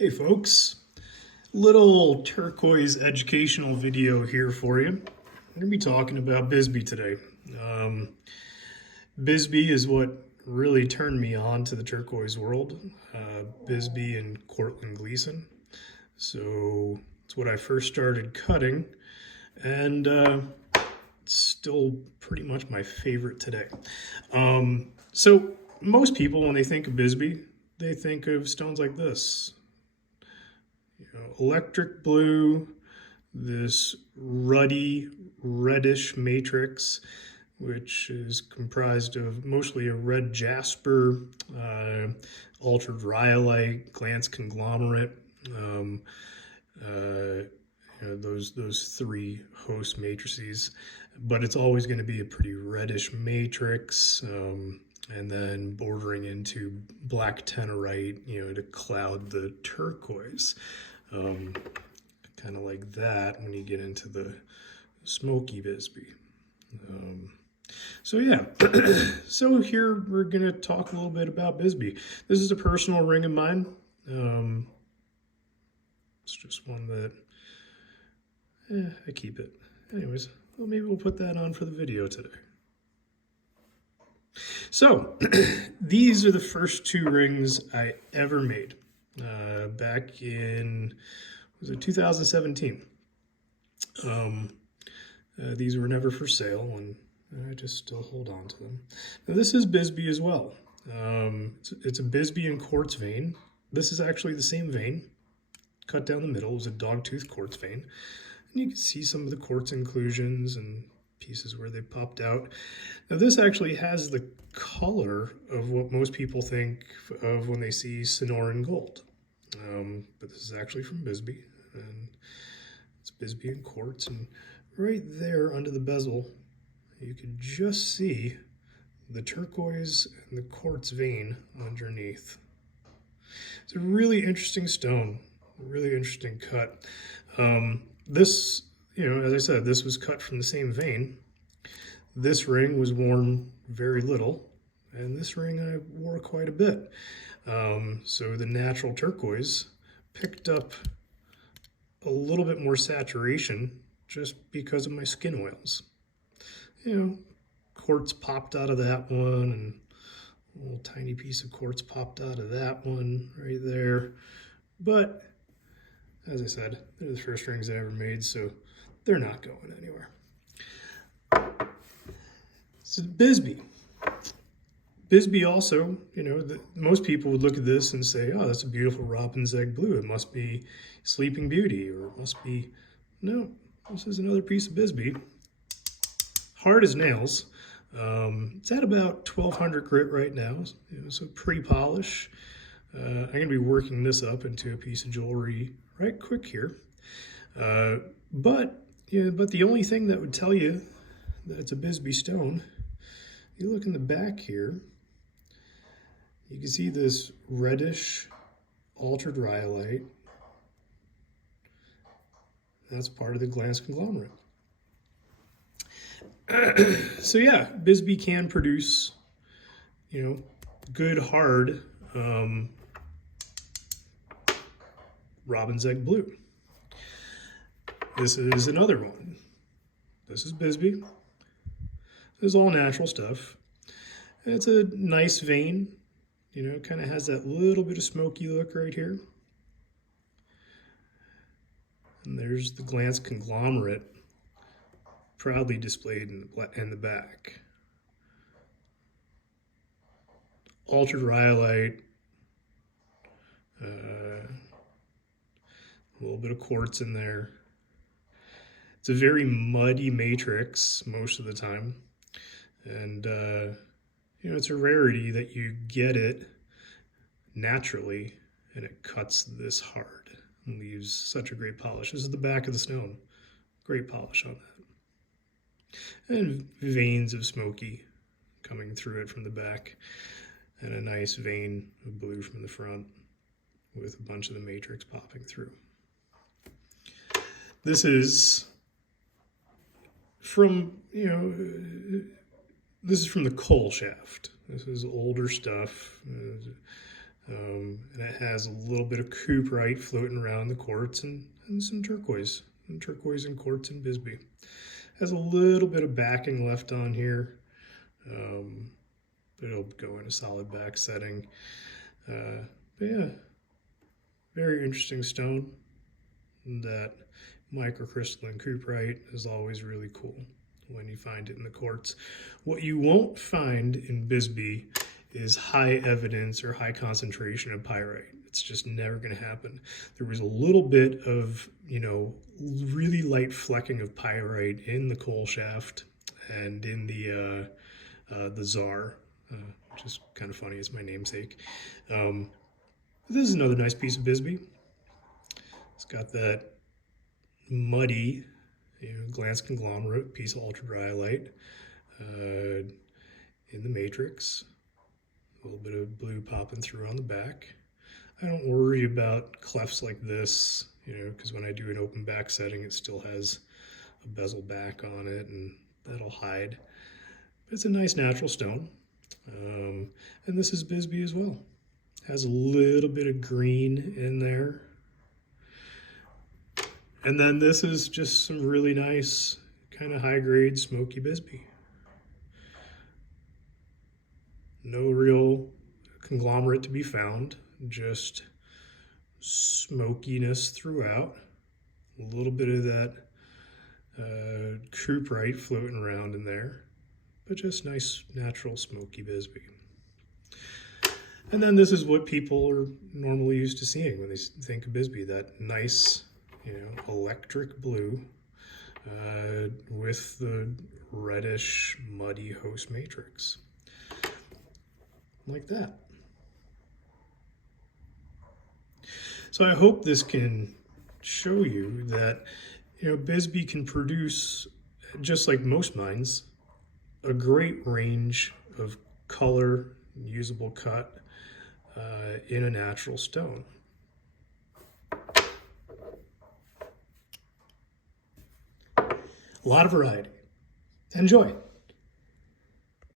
Hey folks, little turquoise educational video here for you. I'm going to be talking about Bisbee today. Um, Bisbee is what really turned me on to the turquoise world. Bisbee and Cortland Gleason. So it's what I first started cutting, and it's still pretty much my favorite today. So most people, when they think of Bisbee, they think of stones like this. Electric blue, this ruddy reddish matrix, which is comprised of mostly a red jasper, altered rhyolite, glance conglomerate, those three host matrices. But it's always going to be a pretty reddish matrix, and then bordering into black tenorite, to cloud the turquoise. Kind of like that when you get into the smoky Bisbee. So yeah, so here we're gonna talk a little bit about Bisbee. This is a personal ring of mine. It's just one that I keep it. Anyways, well, maybe we'll put that on for the video today. So these are the first two rings I ever made back in, was it 2017? These were never for sale, and I just still hold on to them. Now this is Bisbee as well. It's a Bisbee and quartz vein. This is actually the same vein, cut down the middle. It was a dogtooth quartz vein. And you can see some of the quartz inclusions and pieces where they popped out. Now this actually has the color of what most people think of when they see Sonoran gold. But this is actually from Bisbee, and it's Bisbee and quartz. And right there under the bezel, you can just see the turquoise and the quartz vein underneath. It's a really interesting stone, a really interesting cut. This, as I said, this was cut from the same vein. This ring was worn very little, and this ring I wore quite a bit. So the natural turquoise picked up a little bit more saturation just because of my skin oils. Quartz popped out of that one, and a little tiny piece of quartz popped out of that one right there. But as I said, they're the first rings I ever made, so they're not going anywhere. So Bisbee. Bisbee also, most people would look at this and say, oh, that's a beautiful robin's egg blue. It must be Sleeping Beauty, or it must be, no, this is another piece of Bisbee. Hard as nails. It's at about 1200 grit right now, so pre-polish. I'm going to be working this up into a piece of jewelry right quick here. But the only thing that would tell you that it's a Bisbee stone, you look in the back here, you can see this reddish altered rhyolite. That's part of the glance conglomerate. So yeah, Bisbee can produce, good hard robin's egg blue. This is another one. This is Bisbee. This is all natural stuff. It's a nice vein, kind of has that little bit of smoky look right here. And there's the glance conglomerate, proudly displayed in the back. Altered rhyolite, a little bit of quartz in there. It's a very muddy matrix most of the time, and it's a rarity that you get it naturally and it cuts this hard and leaves such a great polish. This is the back of the stone. Great polish on that. And veins of smoky coming through it from the back, and a nice vein of blue from the front with a bunch of the matrix popping through. This is from, this is from the coal shaft. This is older stuff. And it has a little bit of cooperite floating around the quartz and some turquoise. And turquoise and quartz in Bisbee. Has a little bit of backing left on here. But it'll go in a solid back setting. But yeah, very interesting stone. That microcrystalline cooperite is always really cool when you find it in the quartz. What you won't find in Bisbee is high evidence or high concentration of pyrite. It's just never going to happen. There was a little bit of, really light flecking of pyrite in the coal shaft and in the Czar, which is kind of funny. It's my namesake. This is another nice piece of Bisbee. It's got that muddy, glance conglomerate piece of ultra dryolite in the matrix. A little bit of blue popping through on the back. I don't worry about clefts like this, because when I do an open back setting, it still has a bezel back on it, and that'll hide. But it's a nice natural stone. And this is Bisbee as well. Has a little bit of green in there. And then this is just some really nice, kind of high-grade smoky Bisbee. No real conglomerate to be found, just smokiness throughout. A little bit of that cooperite floating around in there, but just nice, natural, smoky Bisbee. And then this is what people are normally used to seeing when they think of Bisbee, that nice, electric blue with the reddish, muddy host matrix. Like that. So I hope this can show you that, Bisbee can produce, just like most mines, a great range of color, usable cut in a natural stone. A lot of variety. Enjoy.